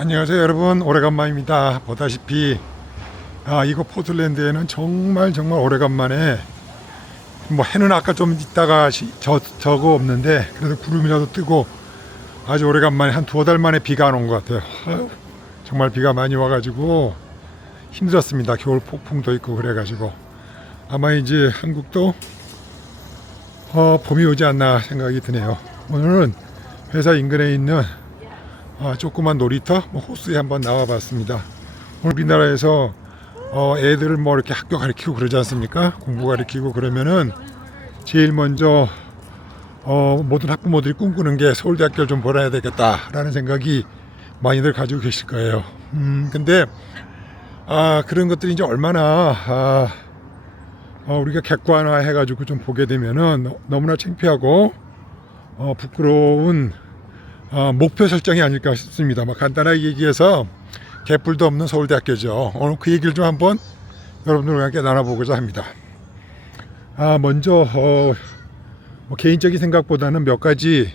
안녕하세요 여러분, 오래간만입니다. 보다시피 이거 포틀랜드에는 정말 오래간만에 뭐 해는 아까 좀 있다가 저거 없는데 그래도 구름이라도 뜨고 아주 오래간만에 한 두어 달 만에 비가 안 온 것 같아요. 정말 비가 많이 와가지고 힘들었습니다. 겨울 폭풍도 있고 그래가지고 아마 이제 한국도 봄이 오지 않나 생각이 드네요. 오늘은 회사 인근에 있는 조그만 놀이터 호수에 한번 나와봤습니다. 오늘 우리나라에서 애들을 뭐 이렇게 학교 가르치고 그러지 않습니까? 공부 가르치고 그러면은 제일 먼저 모든 학부모들이 꿈꾸는 게 서울대학교를 좀 보내야 되겠다라는 생각이 많이들 가지고 계실 거예요. 근데 그런 것들이 이제 얼마나 우리가 객관화해가지고 좀 보게 되면은 너무나 창피하고 부끄러운 목표 설정이 아닐까 싶습니다. 간단하게 얘기해서 개뿔도 없는 서울대학교죠. 오늘 그 얘기를 좀 한번 여러분들과 함께 나눠보고자 합니다. 먼저 개인적인 생각보다는 몇 가지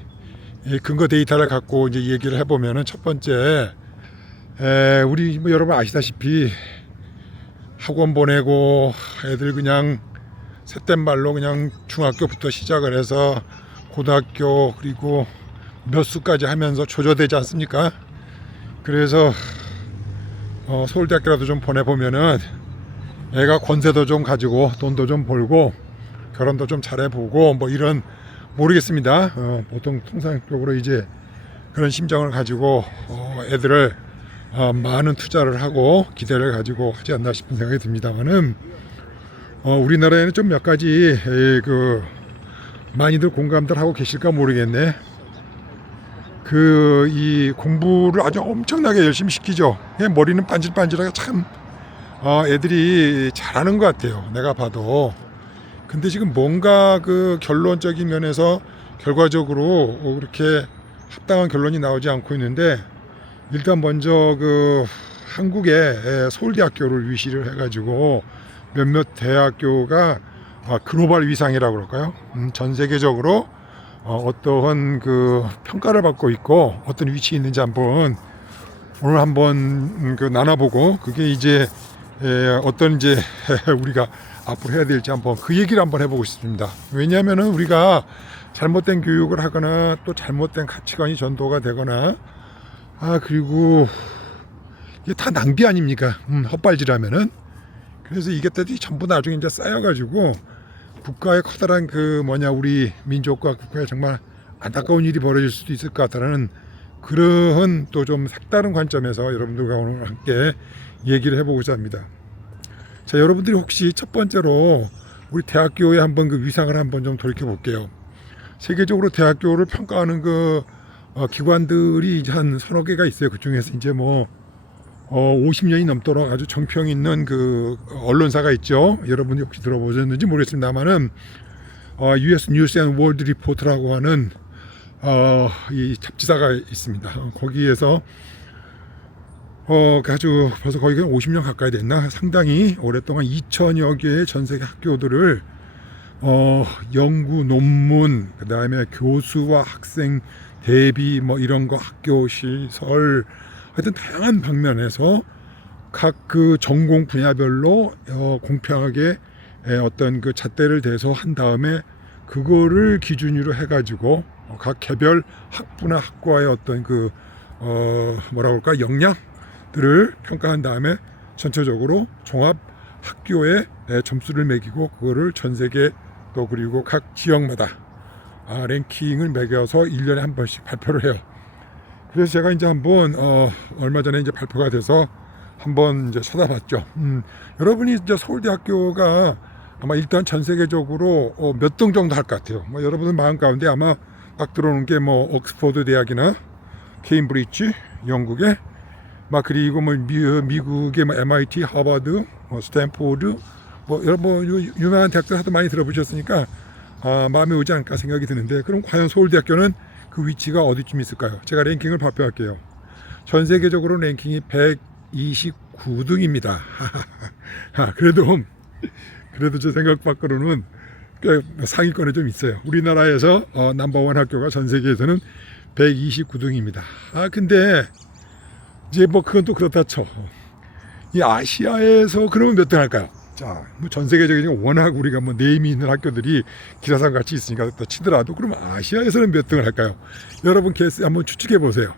근거 데이터를 갖고 이제 얘기를 해보면은, 첫 번째, 우리 여러분 아시다시피 학원 보내고 애들 그냥 셋된 말로 그냥 중학교부터 시작을 해서 고등학교 그리고 몇 수까지 하면서 조조되지 않습니까? 그래서 서울대학교라도 좀 보내보면은 애가 권세도 좀 가지고 돈도 좀 벌고 결혼도 좀 잘해보고 뭐 이런, 모르겠습니다. 보통 통상적으로 이제 그런 심정을 가지고 애들을 많은 투자를 하고 기대를 가지고 하지 않나 싶은 생각이 듭니다만은, 우리나라에는 좀 몇 가지 많이들 공감들 하고 계실까 모르겠네. 이 공부를 아주 엄청나게 열심히 시키죠. 머리는 반질반질하게 참 애들이 잘하는 것 같아요, 내가 봐도. 근데 지금 뭔가 결론적인 면에서 결과적으로 그렇게 합당한 결론이 나오지 않고 있는데, 일단 먼저 한국의 서울대학교를 위시를 해가지고 몇몇 대학교가 글로벌 위상이라고 그럴까요? 전 세계적으로 어떠한 평가를 받고 있고 어떤 위치에 있는지 오늘 한번 나눠보고, 그게 이제 어떤 이제 우리가 앞으로 해야 될지 그 얘기를 한번 해보고 싶습니다. 왜냐하면은 우리가 잘못된 교육을 하거나 또 잘못된 가치관이 전도가 되거나 그리고 이게 다 낭비 아닙니까? 헛발질하면은. 그래서 이게 전부 나중에 이제 쌓여가지고 국가의 커다란 우리 민족과 국가에 정말 안타까운 일이 벌어질 수도 있을 것 같다는 그런 또 좀 색다른 관점에서 여러분들과 오늘 함께 얘기를 해보고자 합니다. 자, 여러분들이 혹시 첫 번째로 우리 대학교의 한번 위상을 한번 좀 돌이켜 볼게요. 세계적으로 대학교를 평가하는 기관들이 이제 한 서너 개가 있어요. 그 중에서 이제 50년이 넘도록 아주 정평 있는 언론사가 있죠. 여러분이 혹시 들어보셨는지 모르겠습니다만은 US News and World Report라고 하는 이 잡지사가 있습니다. 거기에서 아주 벌써 거의 50년 가까이 됐나, 상당히 오랫동안 2000여 개의 전 세계 학교들을 연구 논문, 그 다음에 교수와 학생 대비 이런 거, 학교 시설, 하여튼 다양한 방면에서 각 전공 분야별로 공평하게 어떤 잣대를 대서 한 다음에 그거를 기준으로 해가지고 각 개별 학부나 학과의 어떤 뭐라고 할까, 역량들을 평가한 다음에 전체적으로 종합 학교에 점수를 매기고 그거를 전 세계 또 그리고 각 지역마다 랭킹을 매겨서 1년에 한 번씩 발표를 해요. 그래서 제가 이제 한번 얼마 전에 이제 발표가 돼서 한번 이제 찾아봤죠. 여러분이 이제 서울대학교가 아마 일단 전 세계적으로 몇 등 정도 할 것 같아요. 여러분들 마음 가운데 아마 딱 들어오는 게 옥스퍼드 대학이나 케임브리지 영국에, 그리고 미국의 MIT, 하버드, 스탠포드, 유명한 대학들 하도 많이 들어보셨으니까 마음에 오지 않을까 생각이 드는데, 그럼 과연 서울대학교는 그 위치가 어디쯤 있을까요? 제가 랭킹을 발표할게요. 전 세계적으로 랭킹이 129등입니다. 그래도 제 생각 밖으로는 꽤 상위권에 좀 있어요. 우리나라에서 넘버원 학교가 전 세계에서는 129등입니다. 근데 이제 뭐 그건 또 그렇다 쳐. 이 아시아에서 그러면 몇 등 할까요? 자, 뭐 전 세계적인 워낙 우리가 뭐 네임이 있는 학교들이 기라상 같이 있으니까 또 치더라도 그러면 아시아에서는 몇 등을 할까요? 여러분 개수 한번 추측해 보세요.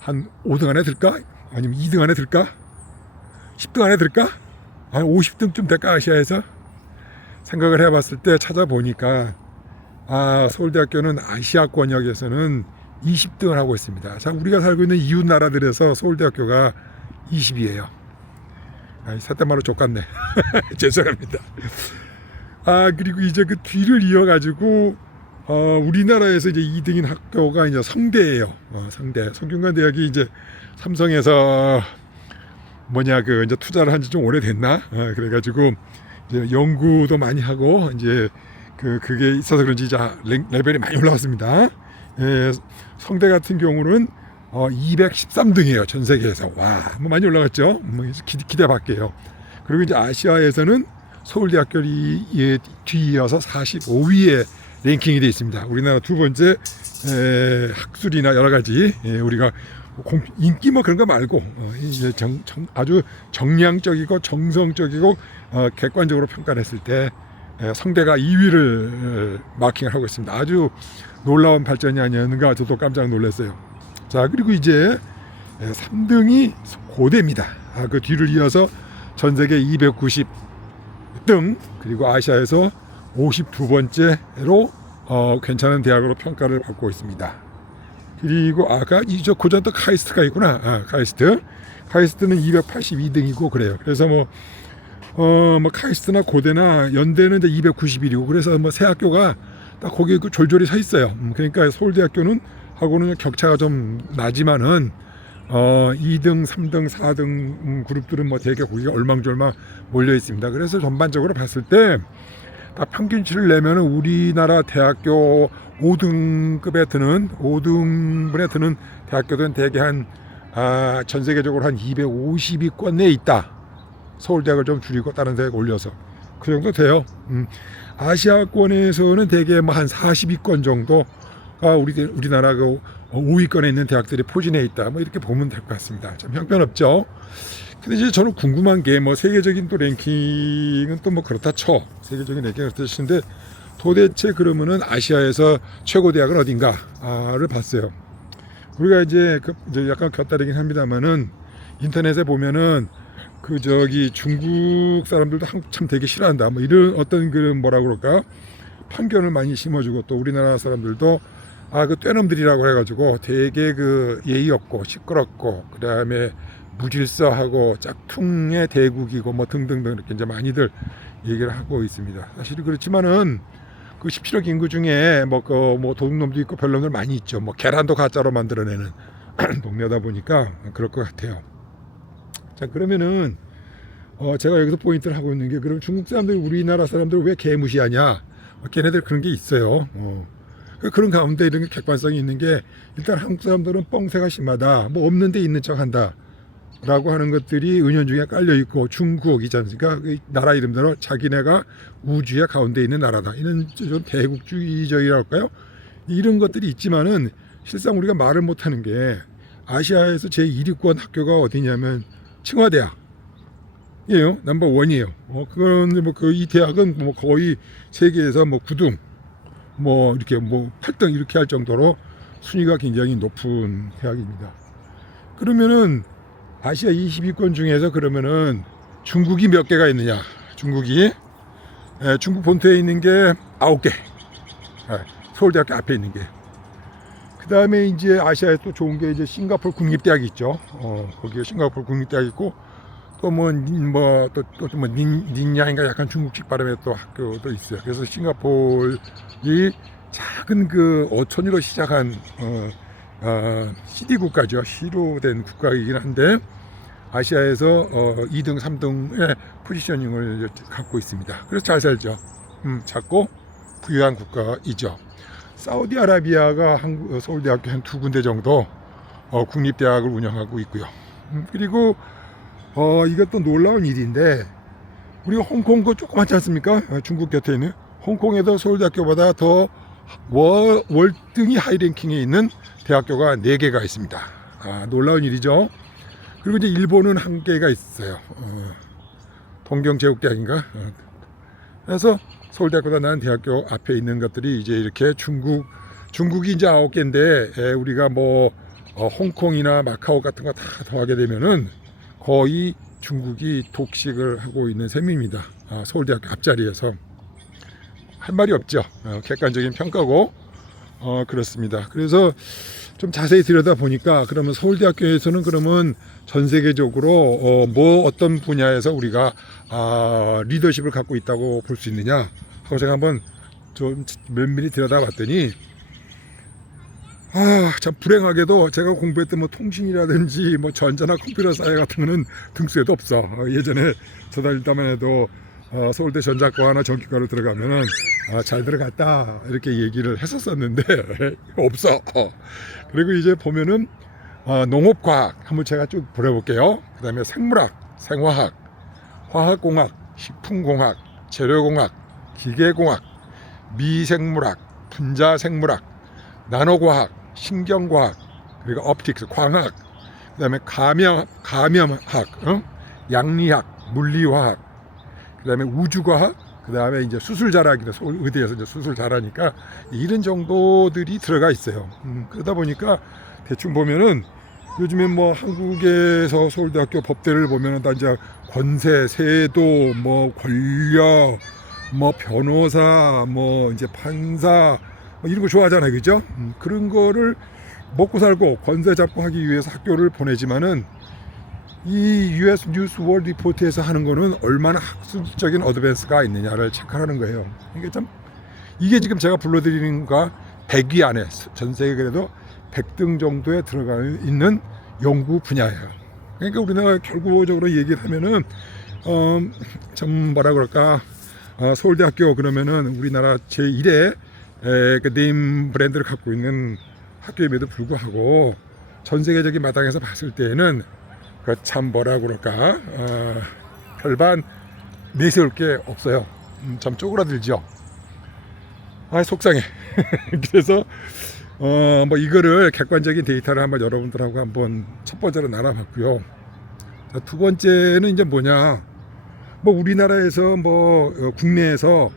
한 5등 안에 들까? 아니면 2등 안에 들까? 10등 안에 들까? 한 50등쯤 될까 아시아에서? 생각을 해봤을 때 찾아보니까 서울대학교는 아시아권역에서는 20등을 하고 있습니다. 자, 우리가 살고 있는 이웃 나라들에서 서울대학교가 20이에요. 사태말로 족같네. 죄송합니다. 그리고 이제 그 뒤를 이어가지고 우리나라에서 이제 2등인 학교가 이제 성대예요. 성대. 성균관대학이 이제 삼성에서 이제 투자를 한 지 좀 오래됐나? 그래가지고 이제 연구도 많이 하고 이제 그게 있어서 그런지 이제 레벨이 많이 올라왔습니다. 성대 같은 경우는 213등이에요. 전 세계에서. 와, 뭐 많이 올라갔죠. 뭐 기대 밖에요. 그리고 이제 아시아에서는 서울대학교 뒤이어서 45위에 랭킹이 되어 있습니다. 우리나라 두 번째 학술이나 여러 가지 우리가 인기 뭐 그런 거 말고 이제 아주 정량적이고 정성적이고 객관적으로 평가를 했을 때 성대가 2위를 마킹을 하고 있습니다. 아주 놀라운 발전이 아니었는가 저도 깜짝 놀랐어요. 자, 그리고 이제 3등이 고대입니다. 그 뒤를 이어서 전 세계 290등 그리고 아시아에서 52번째로 괜찮은 대학으로 평가를 받고 있습니다. 그리고 이저 고전 또 카이스트가 있구나. 카이스트는 282등이고 그래요. 그래서 뭐 카이스트나 고대나 연대는 이제 291이고 그래서 뭐 세 학교가 딱 거기 졸졸이 서 있어요. 그러니까 서울대학교는 하고는 격차가 좀 나지만은 2등, 3등, 4등 그룹들은 뭐 되게 거기가 얼망졸망 몰려 있습니다. 그래서 전반적으로 봤을 때 딱 평균치를 내면은 우리나라 대학교 5등급에 드는 5등분에 드는 대학교들은 대개 전 세계적으로 한 250위권 내에 있다. 서울대학을 좀 줄이고 다른 대학 올려서 그 정도 돼요. 아시아권에서는 대개 뭐 한 40위권 정도가 우리나라 그 5위권에 있는 대학들이 포진해 있다. 뭐 이렇게 보면 될 것 같습니다. 참 형편없죠. 근데 이제 저는 궁금한 게 뭐 세계적인 또 랭킹은 또 뭐 그렇다 쳐. 세계적인 랭킹은 그렇다 치는데 도대체 그러면은 아시아에서 최고 대학은 어딘가를 봤어요. 우리가 이제 약간 곁다리긴 합니다만은 인터넷에 보면은 중국 사람들도 한국 참 되게 싫어한다. 뭐 이런 어떤 뭐라 그럴까 편견을 많이 심어주고 또 우리나라 사람들도 그 떼놈들이라고 해가지고 되게 예의 없고 시끄럽고 그다음에 무질서하고 짝퉁의 대국이고 뭐 등등등 이렇게 이제 많이들 얘기를 하고 있습니다. 사실 그렇지만은 17억 인구 중에 뭐 도둑놈도 있고 별놈들 많이 있죠. 뭐 계란도 가짜로 만들어내는 동네다 보니까 그럴 것 같아요. 자, 그러면은 제가 여기서 포인트를 하고 있는 게 그럼 중국 사람들이 우리나라 사람들을 왜 개무시하냐? 걔네들 그런 게 있어요. 그런 가운데 이런 게 객관성이 있는 게 일단 한국 사람들은 뻥새가 심하다. 뭐 없는 데 있는 척 한다. 라고 하는 것들이 은연중에 깔려 있고 중국이지 않습니까? 나라 이름대로 자기네가 우주의 가운데 있는 나라다. 이런 좀 대국주의적이랄까요? 이런 것들이 있지만은 실상 우리가 말을 못하는 게 아시아에서 제1위권 학교가 어디냐면 칭화대학. 이에요. 넘버 원이에요. 그건 이 대학은 뭐 거의 세계에서 뭐 9등, 뭐 이렇게 뭐 8등 이렇게 할 정도로 순위가 굉장히 높은 대학입니다. 그러면은 아시아 20위권 중에서 그러면은 중국이 몇 개가 있느냐? 중국 본토에 있는 게 9개. 서울대학교 앞에 있는 게. 그 다음에 이제 아시아에 또 좋은 게 이제 싱가포르 국립대학이 있죠. 거기에 싱가포르 국립대학이 있고 또 닌야인가 약간 중국식 발음의 또 학교도 있어요. 그래서 싱가포르이 작은 5천유로 시작한 CD 국가죠. 시로 된 국가이긴 한데 아시아에서 2등, 3등의 포지셔닝을 갖고 있습니다. 그래서 잘 살죠. 작고 부유한 국가이죠. 사우디아라비아가 서울대학교 한 2군데 정도 국립대학을 운영하고 있고요. 그리고 이것도 놀라운 일인데 우리가 홍콩 조그맣지 않습니까? 중국 곁에 있는 홍콩에도 서울대학교보다 더 월등히 하이랭킹에 있는 대학교가 4개가 있습니다. 놀라운 일이죠. 그리고 이제 일본은 한 개가 있어요. 동경제국대학인가. 그래서 서울대학교다 난 대학교 앞에 있는 것들이 이제 이렇게 중국이 이제 9개인데 우리가 뭐 홍콩이나 마카오 같은 거 다 더하게 되면은 거의 중국이 독식을 하고 있는 셈입니다. 서울대학교 앞자리에서 할 말이 없죠. 객관적인 평가고 그렇습니다. 그래서 좀 자세히 들여다 보니까 그러면 서울대학교에서는 그러면 전 세계적으로 뭐 어떤 분야에서 우리가 리더십을 갖고 있다고 볼 수 있느냐 하고 제가 한번 좀 면밀히 들여다 봤더니 참 불행하게도 제가 공부했던 뭐 통신이라든지 뭐 전자나 컴퓨터 사회 같은 거는 등수에도 없어. 예전에 저 다닐 때만 해도 서울대 전자과나 전기과로 들어가면은 잘 들어갔다 이렇게 얘기를 했었었는데 없어. 그리고 이제 보면은 농업과학 한번 제가 쭉 보려볼게요. 그 다음에 생물학, 생화학, 화학공학, 식품공학, 재료공학, 기계공학, 미생물학, 분자생물학, 나노과학, 신경과학, 그리고 optics, 광학, 그 다음에 감염학, 양리학, 물리화학, 그 다음에 우주과학, 그 다음에 이제 수술 잘하기도 의대에서 이제 수술 잘하니까 이런 정도들이 들어가 있어요. 그러다 보니까 대충 보면은 요즘에 뭐 한국에서 서울대학교 법대를 보면은 다 이제 권세, 세도, 뭐 권력, 뭐 변호사, 뭐 이제 판사 이런 거 좋아하잖아요, 그죠? 그런 거를 먹고 살고 권세 잡고 하기 위해서 학교를 보내지만은 이 US 뉴스 월드 리포트에서 하는 거는 얼마나 학술적인 어드밴스가 있느냐를 체크하는 거예요. 이게 지금 제가 불러드리는 거 100위 안에 전 세계 그래도 100등 정도에 들어가 있는 연구 분야예요. 그러니까 우리나라 결국적으로 얘기를 하면은 참 뭐라 그럴까 서울대학교 그러면은 우리나라 제1의 그 네임 브랜드를 갖고 있는 학교임에도 불구하고 전 세계적인 마당에서 봤을 때에는 그 참 뭐라 그럴까 별반 내세울 게 없어요. 참 쪼그라들죠. 속상해. 그래서 뭐 이거를 객관적인 데이터를 한번 여러분들하고 한번 첫 번째로 나눠봤고요. 자, 두 번째는 이제 뭐냐, 뭐 우리나라에서 뭐 국내에서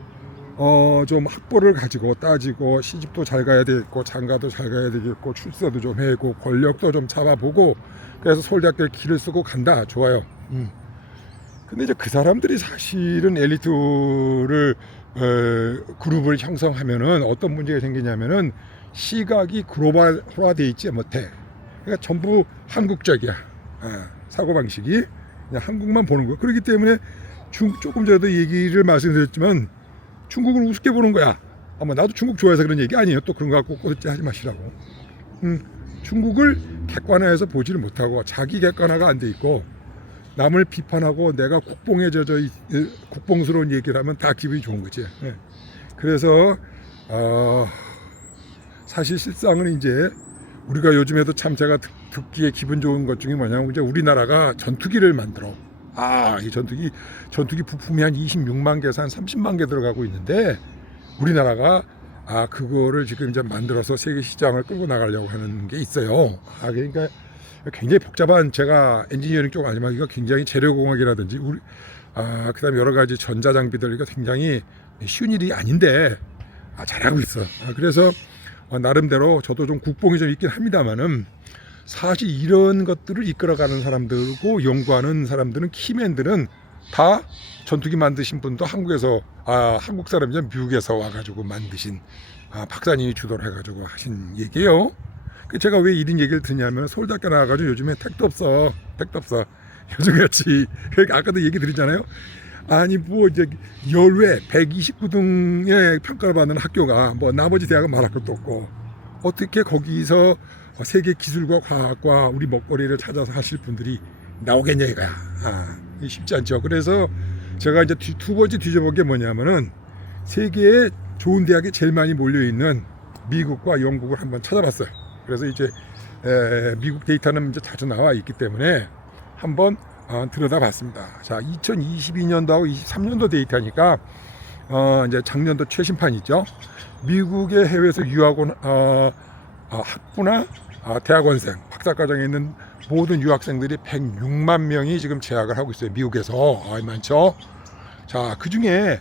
좀 학벌을 가지고 따지고 시집도 잘 가야 되겠고 장가도 잘 가야 되겠고 출세도 좀 해고 권력도 좀 잡아보고 그래서 서울대학교에 길을 쓰고 간다. 좋아요. 근데 이제 그 사람들이 사실은 엘리트를 그룹을 형성하면은 어떤 문제가 생기냐면은 시각이 글로벌화돼 있지 못해. 그러니까 전부 한국적이야. 사고방식이 그냥 한국만 보는 거야. 그렇기 때문에 조금 전에도 얘기를 말씀드렸지만 중국을 우습게 보는 거야. 아마 나도 중국 좋아해서 그런 얘기 아니에요. 또 그런 거 갖고 꼬들지 하지 마시라고. 중국을 객관화해서 보지를 못하고 자기 객관화가 안 돼 있고 남을 비판하고 내가 국뽕에 젖어 국뽕스러운 얘기를 하면 다 기분이 좋은 거지. 그래서 사실 실상은 이제 우리가 요즘에도 참 제가 듣기에 기분 좋은 것 중에 뭐냐면 이제 우리나라가 전투기를 만들어. 이 전투기 부품이 한 26만 개에서 한 30만 개 들어가고 있는데 우리나라가 그거를 지금 이제 만들어서 세계 시장을 끌고 나가려고 하는 게 있어요. 그러니까 굉장히 복잡한, 제가 엔지니어링 쪽 아니면 이거 굉장히 재료공학이라든지 그다음에 여러 가지 전자 장비들 이거 굉장히 쉬운 일이 아닌데 잘하고 있어. 그래서 나름대로 저도 좀 국뽕이 좀 있긴 합니다만은 사실 이런 것들을 이끌어가는 사람들고 연구하는 사람들은 키맨들은 다 전투기 만드신 분도 한국에서 한국 사람이면 미국에서 와가지고 만드신 박사님이 주도를 해가지고 하신 얘기예요. 제가 왜 이런 얘기를 드냐면 서울대학교 나와가지고 요즘에 택도 없어. 요즘같이 아까도 얘기 드리잖아요. 아니 뭐 이제 열외 129등의 평가를 받는 학교가 뭐 나머지 대학은 말할 것도 없고 어떻게 거기서 세계 기술과 과학과 우리 먹거리를 찾아서 하실 분들이 나오겠냐 이거야. 쉽지 않죠. 그래서 제가 이제 두 번째 뒤져본 게 뭐냐면은 세계에 좋은 대학이 제일 많이 몰려있는 미국과 영국을 한번 찾아봤어요. 그래서 이제 미국 데이터는 이제 자주 나와 있기 때문에 한번 들여다봤습니다. 자, 2022년도하고 23년도 데이터니까 이제 작년도 최신판이죠. 미국의 해외에서 유학 온 학부나 대학원생, 박사과정에 있는 모든 유학생들이 106만 명이 지금 재학을 하고 있어요. 미국에서. 많죠. 자, 그중에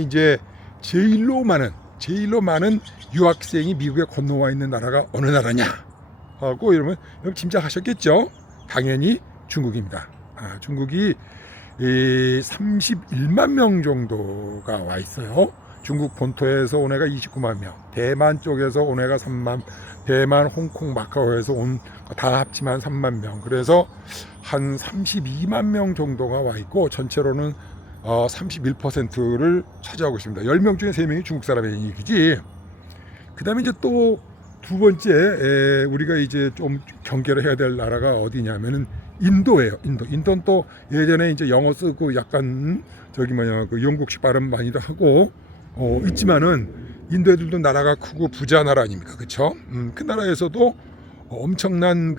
이제 제일로 많은 유학생이 미국에 건너와 있는 나라가 어느 나라냐 하고 이러면 짐작하셨겠죠. 당연히 중국입니다. 중국이 31만 명 정도가 와 있어요. 중국 본토에서 온 애가 29만 명, 대만 쪽에서 온 애가 3만, 대만, 홍콩, 마카오에서 온 다 합치면 3만 명. 그래서 한 32만 명 정도가 와 있고 전체로는 31%를 차지하고 있습니다. 10명 중에 3명이 중국 사람의 얘기지. 그 다음에 이제 또 두 번째 우리가 이제 좀 경계를 해야 될 나라가 어디냐면은 인도예요. 인도는 또 예전에 이제 영어 쓰고 약간 그 영국식 발음 많이도 하고 있지만은 인도 애들도 나라가 크고 부자 나라 아닙니까? 그렇죠? 그 나라에서도 엄청난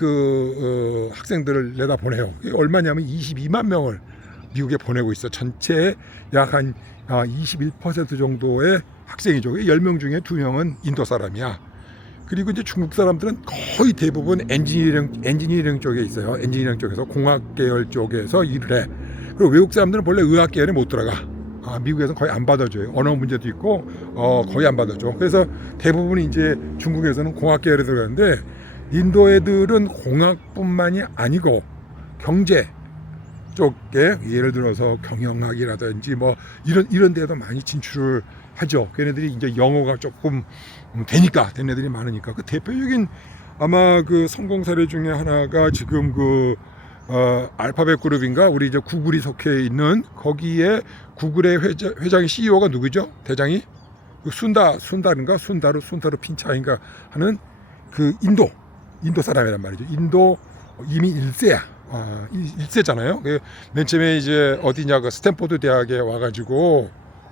학생들을 내다 보내요. 얼마냐면 22만 명을 미국에 보내고 있어. 전체 약 한 21% 정도의 학생이죠. 10명 중에 2명은 인도 사람이야. 그리고 이제 중국 사람들은 거의 대부분 엔지니어링 쪽에 있어요. 엔지니어링 쪽에서 공학 계열 쪽에서 일을 해. 그리고 외국 사람들은 원래 의학 계열에 못 들어가. 미국에서 거의 안 받아줘요. 언어 문제도 있고 거의 안 받아줘. 그래서 대부분 이제 중국에서는 공학 계열에 들어가는데 인도 애들은 공학뿐만이 아니고 경제 쪽에 예를 들어서 경영학이라든지 뭐 이런 데도 많이 진출을 하죠. 걔네들이 이제 영어가 조금 되니까 된 애들이 많으니까 그 대표적인 아마 그 성공 사례 중에 하나가 지금 알파벳 그룹인가 우리 이제 구글이 속해 있는 거기에 구글의 회장이 CEO가 누구죠? 대장이 순다루 핀차인가 하는 그 인도 사람이란 말이죠. 인도 이미 1세야. 1세잖아요. 맨 처음에 이제 어디냐 그 스탠포드 대학에 와가지고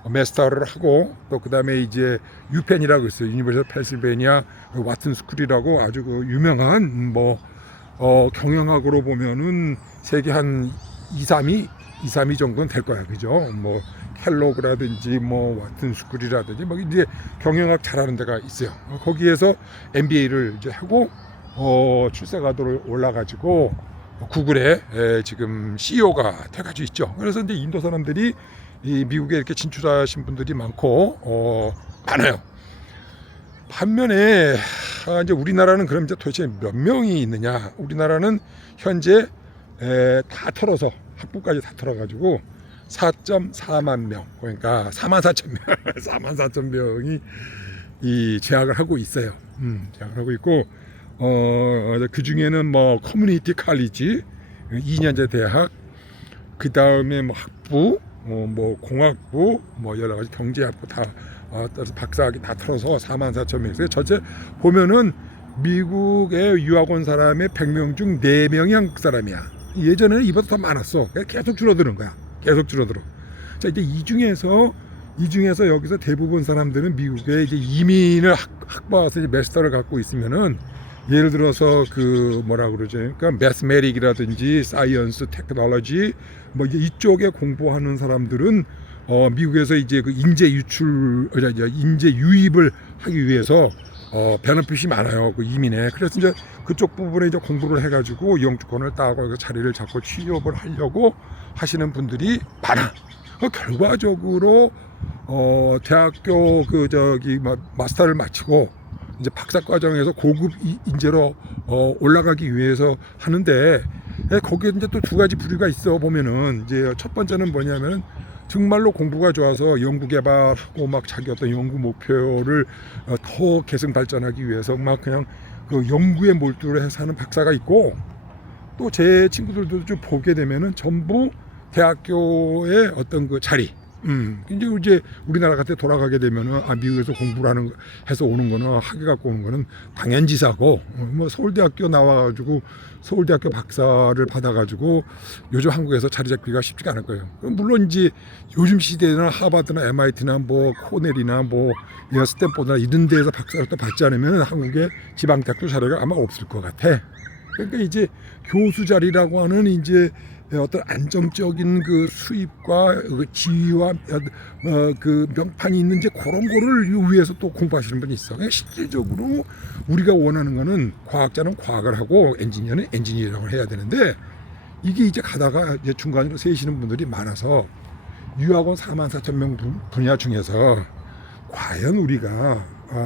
마스터를 하고 또 그 다음에 이제 유펜이라고 있어요. 유니버시티 펜실베니아 와튼 스쿨이라고 아주 유명한 경영학으로 보면은 세계 한 2, 3위 정도는 될 거야. 그죠? 뭐 켈로그라든지 와튼 스쿨이라든지 이제 경영학 잘하는 데가 있어요. 거기에서 MBA를 이제 하고 출세가도로 올라가지고 구글에 지금 CEO가 돼가지고 있죠. 그래서 이제 인도 사람들이 이 미국에 이렇게 진출하신 분들이 많아요. 반면에 이제 우리나라는 그럼 이제 도대체 몇 명이 있느냐? 우리나라는 현재 다 털어서 학부까지 다 털어가지고 4.4만 명, 그러니까 44,000명 명이 이 재학을 하고 있어요. 재학을 하고 있고 그 중에는 커뮤니티 칼리지 2년제 대학, 그 다음에 학부, 공학부, 여러 가지 경제학부 다 박사학위 다 털어서 44,000명이었어요. 전체 보면은 미국에 유학 온 사람의 100명 중 4명이 한국 사람이야. 예전에는 이보다 더 많았어. 계속 줄어드는 거야. 계속 줄어들어. 자, 이제 이 중에서 여기서 대부분 사람들은 미국에 이제 이민을 학부와서 이제 마스터를 갖고 있으면은 예를 들어서 그러니까 매스메릭이라든지 사이언스, 테크놀로지 이제 이쪽에 공부하는 사람들은 미국에서 이제 인재 유입을 하기 위해서 베너핏이 많아요. 이민에. 그래서 이제 그쪽 부분에 이제 공부를 해가지고 영주권을 따고 자리를 잡고 취업을 하려고 하시는 분들이 많아. 결과적으로 대학교 마스터를 마치고 이제 박사 과정에서 고급 인재로 올라가기 위해서 하는데 거기에 이제 또 두 가지 부류가 있어 보면은 이제 첫 번째는 뭐냐면은 정말로 공부가 좋아서 연구 개발하고 자기 어떤 연구 목표를 더 계승 발전하기 위해서 그냥 연구에 몰두를 해서 하는 박사가 있고 또 제 친구들도 좀 보게 되면은 전부 대학교의 어떤 자리. 이제 우리나라 같은 데 돌아가게 되면은 미국에서 공부를 해서 오는 거는 학위 갖고 오는 거는 당연지사고 서울대학교 나와가지고 서울대학교 박사를 받아가지고 요즘 한국에서 자리 잡기가 쉽지가 않을 거예요. 물론 이제 요즘 시대에는 하버드나 MIT나 코넬이나 스탠포드나 이런 데에서 박사를 또 받지 않으면 한국의 지방대학교 자리가 아마 없을 것 같아. 그러니까 이제 교수 자리라고 하는 이제 어떤 안정적인 그 수입과 그 지위와 그 명판이 있는 이제 그런 거를 위해서 또 공부하시는 분이 있어. 그러니까 실질적으로 우리가 원하는 거는 과학자는 과학을 하고 엔지니어는 엔지니어링을 해야 되는데 이게 이제 가다가 이제 중간으로 세시는 분들이 많아서 유학원 44,000명 분야 중에서 과연 우리가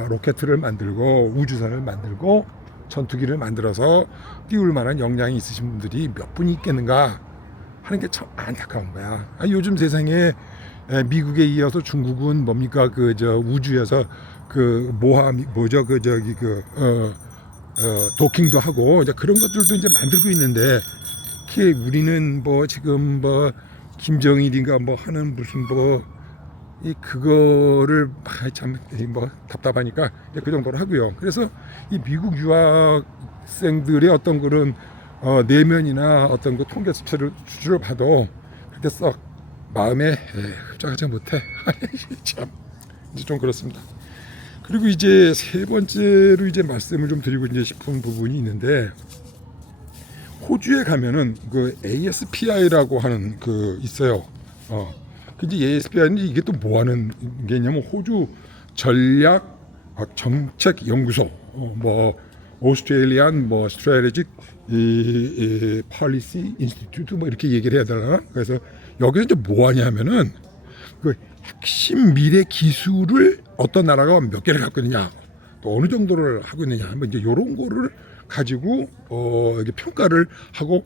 로켓을 만들고 우주선을 만들고 전투기를 만들어서 띄울 만한 역량이 있으신 분들이 몇 분이 있겠는가 하는 게 참 안타까운 거야. 요즘 세상에 미국에 이어서 중국은 뭡니까 그 저 우주에서 그 모함 뭐죠 그 저기 그 도킹도 하고 이제 그런 것들도 이제 만들고 있는데 우리는 뭐 지금 뭐 김정일인가 뭐 하는 무슨 뭐 이 그거를 참 뭐 답답하니까 이제 그 정도로 하고요. 그래서 이 미국 유학생들의 어떤 그런 내면이나 어떤 그 통계 수치를 봐도 그렇게 썩 마음에 흡족하지 못해. 참 이제 좀 그렇습니다. 그리고 이제 세 번째로 이제 말씀을 좀 드리고 이제 싶은 부분이 있는데 호주에 가면은 그 ASPI라고 하는 그 있어요. 근데 ASPI는 이게 또 뭐 하는 게냐면 호주 전략 정책 연구소 뭐 오스트레일리안 뭐 스트래티직 폴리시 인스티튜트 뭐 이렇게 얘기를 해야 되나? 그래서 여기서 이제 뭐 하냐면은 그 핵심 미래 기술을 어떤 나라가 몇 개를 갖고 있느냐, 또 어느 정도를 하고 있느냐, 뭐 이제 이런 거를 가지고 이렇게 평가를 하고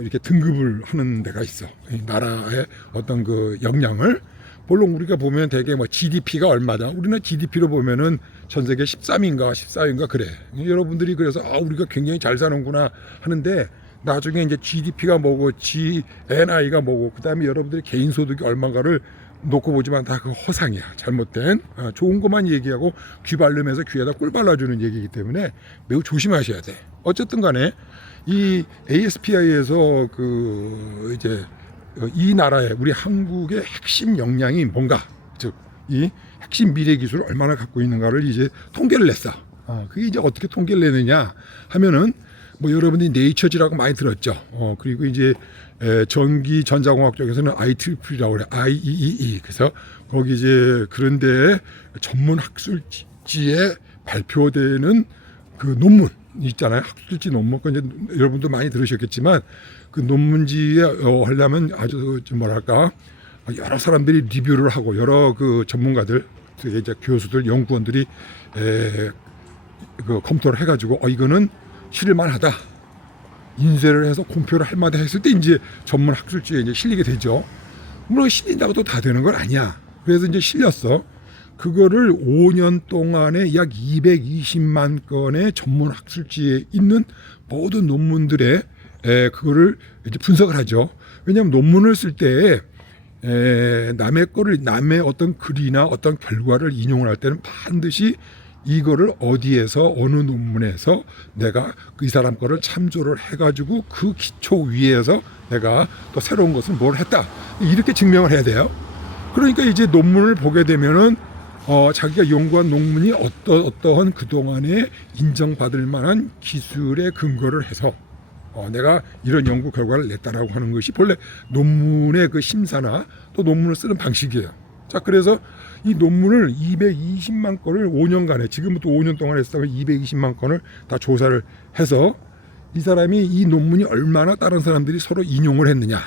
이렇게 등급을 하는 데가 있어. 이 나라의 어떤 그 역량을. 물론 우리가 보면 되게 뭐 GDP가 얼마다. 우리는 GDP로 보면은 전 세계 13인가 14인가 그래. 여러분들이 그래서 우리가 굉장히 잘 사는구나 하는데 나중에 이제 GDP가 뭐고 GNI가 뭐고 그다음에 여러분들이 개인 소득이 얼마가를 놓고 보지만 다 그 허상이야. 잘못된 좋은 것만 얘기하고 귀 발름해서 귀에다 꿀 발라주는 얘기이기 때문에 매우 조심하셔야 돼. 어쨌든 간에 이 ASPI에서 그 이제 이 나라의 우리 한국의 핵심 역량이 뭔가, 즉 이 핵심 미래 기술을 얼마나 갖고 있는가를 이제 통계를 냈어. 그게 이제 어떻게 통계를 내느냐 하면은 뭐 여러분들이 네이처지라고 많이 들었죠. 그리고 이제 전기 전자공학 쪽에서는 IEEE라고 그래. IEEE. 그래서 거기 이제 그런데 전문 학술지에 발표되는 그 논문 있잖아요. 학술지 논문. 이제 여러분도 많이 들으셨겠지만 그 논문지에 하려면 아주 좀 뭐랄까 여러 사람들이 리뷰를 하고 여러 그 전문가들, 이제 교수들, 연구원들이 그 검토를 해가지고 이거는 실을만하다. 인쇄를 해서 공표를 할 만하다 했을 때 이제 전문 학술지에 이제 실리게 되죠. 물론 실린다고 또 다 되는 건 아니야. 그래서 이제 실렸어. 그거를 5년 동안에 약 220만 건의 전문 학술지에 있는 모든 논문들의 그거를 이제 분석을 하죠. 왜냐하면 논문을 쓸 때 남의 어떤 글이나 어떤 결과를 인용을 할 때는 반드시 이거를 어디에서 어느 논문에서 내가 이 사람 거를 참조를 해가지고 그 기초 위에서 내가 또 새로운 것을 뭘 했다 이렇게 증명을 해야 돼요. 그러니까 이제 논문을 보게 되면은 자기가 연구한 논문이 어떠한 그동안에 인정받을 만한 기술의 근거를 해서 내가 이런 연구 결과를 냈다라고 하는 것이 본래 논문의 그 심사나 또 논문을 쓰는 방식이에요. 자, 그래서 이 논문을 220만 건을 5년간에 지금부터 5년 동안 했다면 220만 건을 다 조사를 해서 이 사람이 이 논문이 얼마나 다른 사람들이 서로 인용을 했느냐,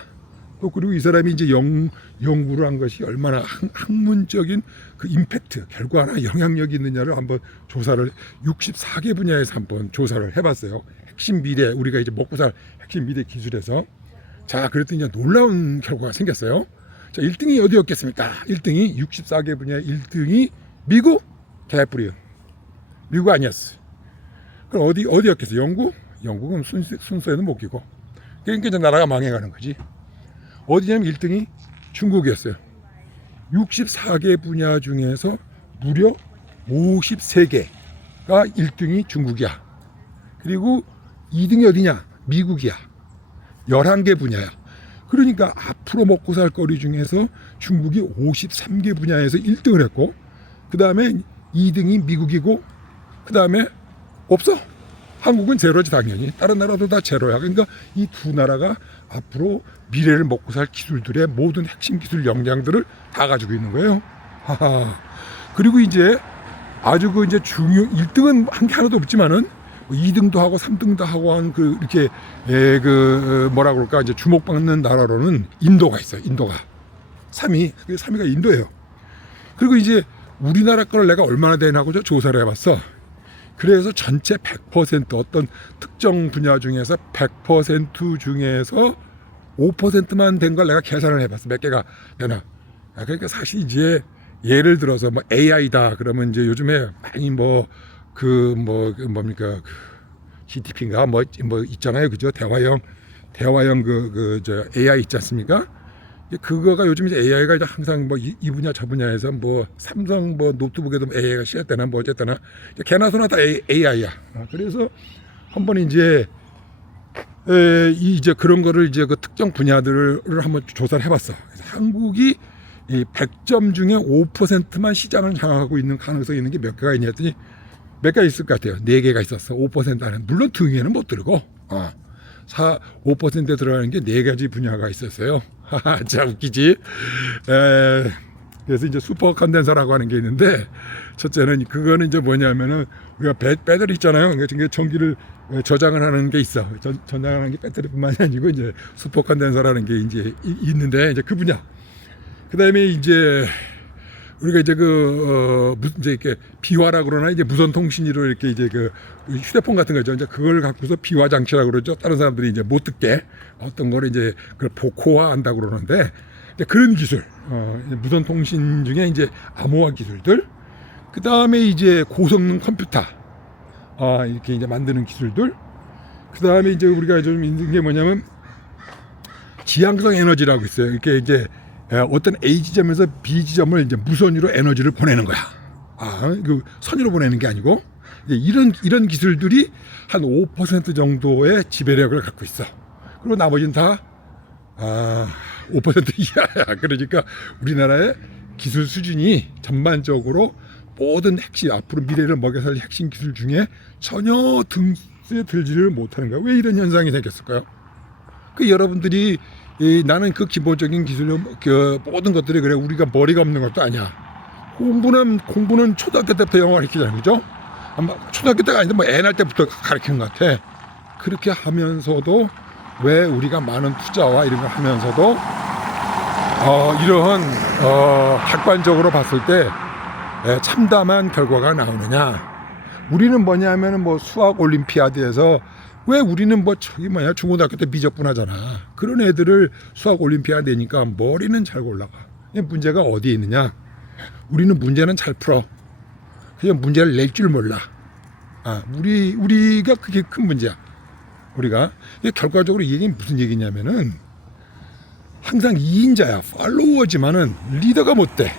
또 그리고 이 사람이 이제 연구를 한 것이 얼마나 학문적인 그 임팩트, 결과나 영향력이 있느냐를 한번 조사를 64개 분야에서 한번 조사를 해봤어요. 핵심 미래, 우리가 이제 먹고 살 핵심 미래 기술에서. 자, 그랬더니 이제 놀라운 결과가 생겼어요. 자, 1등이 어디였겠습니까? 1등이 64개 분야의 1등이 미국? 개뿔이요. 미국 아니었어. 그럼 어디였겠어? 영국은 순서에는 못 끼고. 그러니까 이제 나라가 망해가는 거지. 어디냐면 1등이 중국이었어요. 64개 분야 중에서 무려 53개가 1등이 중국이야. 그리고 2등이 어디냐? 미국이야. 11개 분야야. 그러니까 앞으로 먹고 살 거리 중에서 중국이 53개 분야에서 1등을 했고, 그 다음에 2등이 미국이고, 그 다음에 없어. 한국은 제로지 당연히. 다른 나라도 다 제로야. 그러니까 이 두 나라가 앞으로 미래를 먹고 살 기술들의 모든 핵심 기술 역량들을 다 가지고 있는 거예요. 하하. 그리고 이제 아주 그 이제 1등은 한 게 하나도 없지만은 2등도 하고 3등도 하고 한 그 이렇게 그 뭐라 그럴까 이제 주목받는 나라로는 인도가 있어요. 인도가 3위. 3위가 인도예요. 그리고 이제 우리나라 거를 내가 얼마나 되냐고 조사를 해봤어. 그래서 전체 100% 어떤 특정 분야 중에서 100% 중에서 5%만 된 걸 내가 계산을 해봤어. 몇 개가 되나. 그러니까 사실 이제 예를 들어서 뭐 AI다 그러면 이제 요즘에 많이 뭡니까 GDP인가 뭐 있잖아요, 그죠? 대화형 저 AI 있지 않습니까? 그거가 요즘 이제 AI가 이제 항상 뭐 이 분야 저 분야에서 뭐 삼성 뭐 노트북에도 AI가 씌웠대나 뭐 어쨌거나 개나 소나 다 AI야. 그래서 한번 이제 이제 그런 거를 이제 그 특정 분야들을 한번 조사를 해봤어. 그래서 한국이 이 100점 중에 5%만 시장을 장악하고 있는 가능성이 있는 게 몇 개가 있냐 했더니 몇 개가 있을 것 같아요. 4개가 있었어. 5% 안에. 물론 등에는 못 들고 5%에 들어가는 게 4가지 분야가 있었어요. 참 웃기지. 그래서 이제 슈퍼 컨덴서라고 하는 게 있는데 첫째는 그거는 이제 뭐냐면은 우리가 배터리 있잖아요. 그러니까 전기를 저장을 하는 게 있어. 저장하는 게 배터리뿐만이 아니고 이제 슈퍼 컨덴서라는 게 이제 있는데 이제 그 분야. 그다음에 이제 우리가 이제 이제 이렇게 비화라 그러나 이제 무선 통신으로 이렇게 이제 그 휴대폰 같은 거죠. 이제 그걸 갖고서 비화 장치라고 그러죠. 다른 사람들이 이제 못 듣게 어떤 거를 이제 그걸 복호화한다고 그러는데 이제 그런 기술, 무선 통신 중에 이제 암호화 기술들, 그 다음에 이제 고성능 컴퓨터, 이렇게 이제 만드는 기술들, 그 다음에 이제 우리가 좀 있는 게 뭐냐면 지향성 에너지라고 있어요. 이렇게 이제 어떤 A 지점에서 B 지점을 이제 무선으로 에너지를 보내는 거야. 그 선으로 보내는 게 아니고 이런 기술들이 한 5% 정도의 지배력을 갖고 있어. 그리고 나머지는 다 5% 이하야. 그러니까 우리나라의 기술 수준이 전반적으로 모든 핵심 앞으로 미래를 먹여 살 핵심 기술 중에 전혀 등수에 들지를 못하는 거야. 왜 이런 현상이 생겼을까요? 그 여러분들이 나는 그 기본적인 기술 모든 것들이 그래 우리가 머리가 없는 것도 아니야. 공부는 초등학교 때부터 영어 가르치잖아요, 그죠? 아마 초등학교 때가 아닌데 뭐 애 날 때부터 가르치는 것 같아. 그렇게 하면서도 왜 우리가 많은 투자와 이런 걸 하면서도 이런 객관적으로 봤을 때 참담한 결과가 나오느냐? 우리는 뭐냐면은 뭐 수학 올림피아드에서 왜 우리는 중고등학교 때 미적분하잖아. 그런 애들을 수학 올림피아드 내니까 머리는 잘 올라가. 문제가 어디에 있느냐? 우리는 문제는 잘 풀어. 그냥 문제를 낼 줄 몰라. 우리가 그게 큰 문제야. 우리가 결과적으로 이 얘기는 무슨 얘기냐면은 항상 2인자야. 팔로워지만은 리더가 못 돼.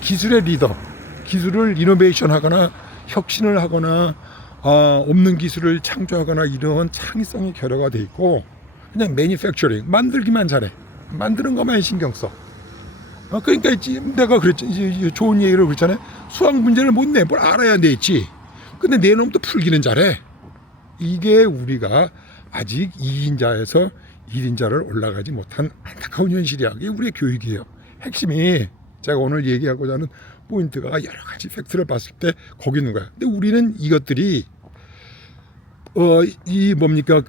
기술의 리더. 기술을 이노베이션 하거나 혁신을 하거나 없는 기술을 창조하거나 이런 창의성이 결여가 돼 있고 그냥 매니팩처링 만들기만 잘해. 만드는 것만 신경 써. 그러니까 내가 그랬지. 좋은 얘기를 그랬잖아요. 수학 문제를 못 내. 뭘 알아야 내지. 근데 내놓으면 또 풀기는 잘해. 이게 우리가 아직 2인자에서 1인자를 올라가지 못한 안타까운 현실이야. 이게 우리의 교육이에요. 핵심이 제가 오늘 얘기하고자 하는 포인트가 여러 가지 팩트를 봤을 때 거기 있는 거야. 근데 우리는 이것들이 이 뭡니까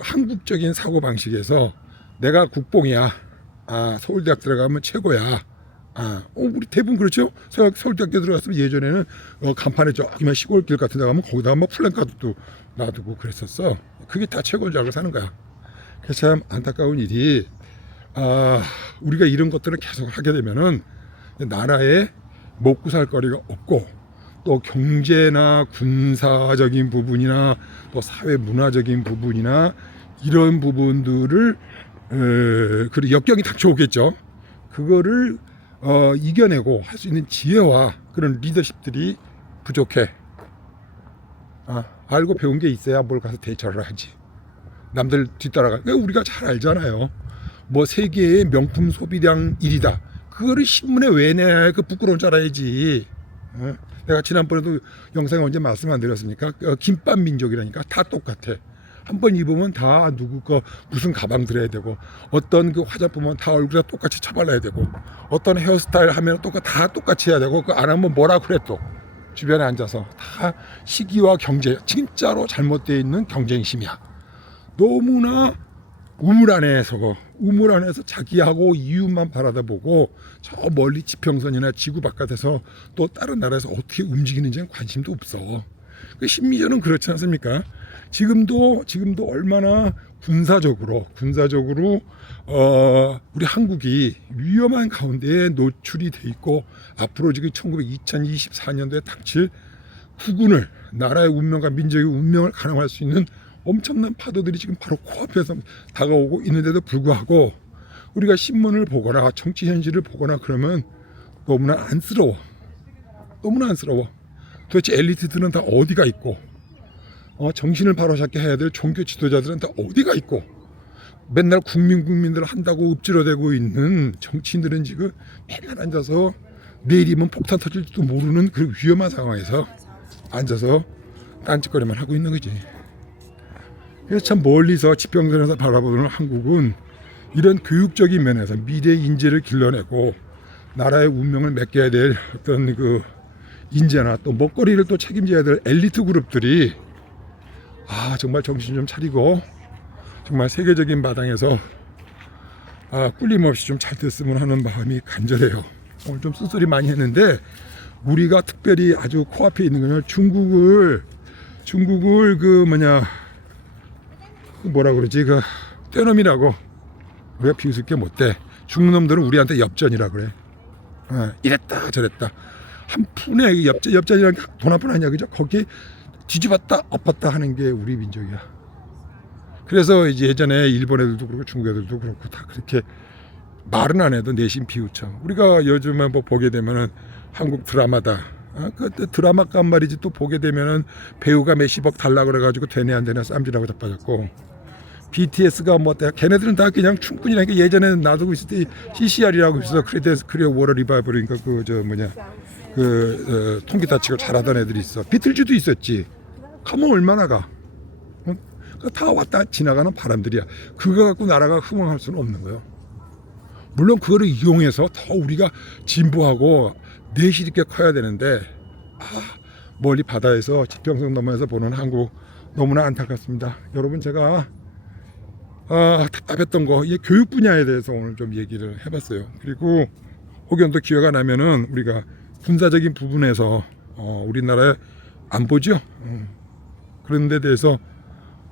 한국적인 사고 방식에서 내가 국뽕이야. 서울대학 들어가면 최고야. 우리 대부분 그렇죠. 서울대학교 들어갔으면 예전에는 간판에 저기만 시골길 같은 데 가면 거기다가 뭐 플랜카드도 놔두고 그랬었어. 그게 다 최고인 줄 알고 사는 거야. 그래서 참 안타까운 일이 우리가 이런 것들을 계속 하게 되면은 나라에 먹고 살 거리가 없고 또 경제나 군사적인 부분이나 또 사회 문화적인 부분이나 이런 부분들을 그리고 역경이 닥쳐오겠죠. 그거를 이겨내고 할 수 있는 지혜와 그런 리더십들이 부족해. 알고 배운 게 있어야 뭘 가서 대처를 하지. 남들 뒤따라가. 우리가 잘 알잖아요. 뭐 세계의 명품 소비량 1위다. 그거를 신문에 왜 내? 그 부끄러운 줄 알아야지. 내가 지난번에도 영상에 언제 말씀 안 드렸습니까? 김밥 민족이라니까 다 똑같아. 한번 입으면 다 누구 거 무슨 가방 들어야 되고, 어떤 그 화장품은 다 얼굴에 똑같이 처발라야 되고, 어떤 헤어스타일 하면 다 똑같이 해야 되고, 그 안 하면 뭐라 그래 또. 주변에 앉아서 다 시기와 경제, 진짜로 잘못되어 있는 경쟁심이야. 너무나 우물 안에서 자기하고 이웃만 바라다보고 저 멀리 지평선이나 지구 바깥에서 또 다른 나라에서 어떻게 움직이는지는 관심도 없어. 심리전은 그렇지 않습니까? 지금도 얼마나 군사적으로 우리 한국이 위험한 가운데에 노출이 돼 있고, 앞으로 지금 2024년도에 닥칠 국군을, 나라의 운명과 민족의 운명을 가늠할 수 있는 엄청난 파도들이 지금 바로 코앞에서 다가오고 있는데도 불구하고 우리가 신문을 보거나 정치 현실을 보거나 그러면 너무나 안쓰러워. 도대체 엘리트들은 다 어디가 있고, 정신을 바로잡게 해야 될 종교 지도자들은 다 어디가 있고, 맨날 국민들 한다고 읊조려대고 있는 정치인들은 지금 맨날 앉아서 내일이면 폭탄 터질지도 모르는 그 위험한 상황에서 앉아서 딴짓거리만 하고 있는 거지. 그래서 참 멀리서 지평선에서 바라보는 한국은 이런 교육적인 면에서 미래 인재를 길러내고 나라의 운명을 맡겨야 될 어떤 그 인재나 또 먹거리를 또 책임져야 될 엘리트 그룹들이 정말 정신 좀 차리고 정말 세계적인 마당에서 꿀림없이 좀 잘 됐으면 하는 마음이 간절해요. 오늘 좀 쓴소리 많이 했는데, 우리가 특별히 아주 코앞에 있는 거는 중국을 뭐라 그러지, 떼놈이라고 우리가 비웃을게 못돼. 중국 놈들은 우리한테 엽전이라 그래. 이랬다 저랬다 한 푼에 엽전이라는 게 돈 한 푼 아니야, 그죠? 거기에 뒤집었다 엎었다 하는 게 우리 민족이야. 그래서 이제 예전에 일본 애들도 그렇고 중국 애들도 그렇고 다 그렇게 말은 안 해도 내심 비웃죠. 우리가 요즘에 뭐 보게 되면은 한국 드라마다, 그 드라마값 말이지, 또 보게 되면은 배우가 몇십억 달라 그래가지고 되네 안 되네 쌈질하고 자빠졌고, BTS가 걔네들은 다 그냥 춤꾼이라니까. 예전에 놔두고 있을 때 CCR이라고 있어. 크리어 워러 리바이벌인가 통기타 치고 잘하던 애들이 있어. 비틀즈도 있었지. 가면 얼마나 가. 다 왔다 지나가는 바람들이야. 그거 갖고 나라가 흥황할 수는 없는 거예요. 물론 그거를 이용해서 더 우리가 진보하고 내실 있게 커야 되는데, 멀리 바다에서 지평선 너머에서 보는 한국 너무나 안타깝습니다. 여러분, 제가 답답했던 거, 이 교육 분야에 대해서 오늘 좀 얘기를 해봤어요. 그리고 혹여 또 기회가 나면은 우리가 군사적인 부분에서 우리나라의 안보죠. 그런 데 대해서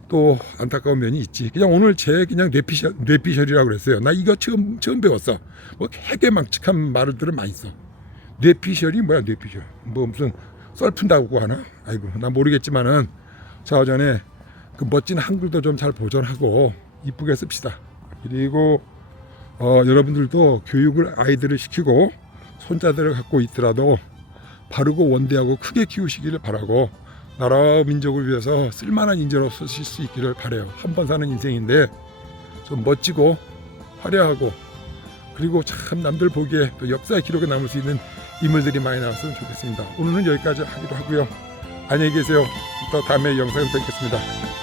또 안타까운 면이 있지. 그냥 오늘 그냥 뇌피셜이라고 그랬어요. 나 이거 처음 배웠어. 뭐 해괴망측한 말들은 많이 써. 뇌피셜이 뭐야, 뇌피셜. 뭐 무슨 썰 푼다고 하나? 아이고, 나 모르겠지만은 자전에 그 멋진 한글도 좀 잘 보존하고 이쁘게 씁시다. 그리고 여러분들도 교육을 아이들을 시키고 손자들을 갖고 있더라도 바르고 원대하고 크게 키우시기를 바라고, 나라와 민족을 위해서 쓸만한 인재로 쓰실 수 있기를 바라요. 한 번 사는 인생인데 좀 멋지고 화려하고, 그리고 참 남들 보기에 또 역사의 기록에 남을 수 있는 인물들이 많이 나왔으면 좋겠습니다. 오늘은 여기까지 하기로 하고요. 안녕히 계세요. 또 다음에 영상을 뵙겠습니다.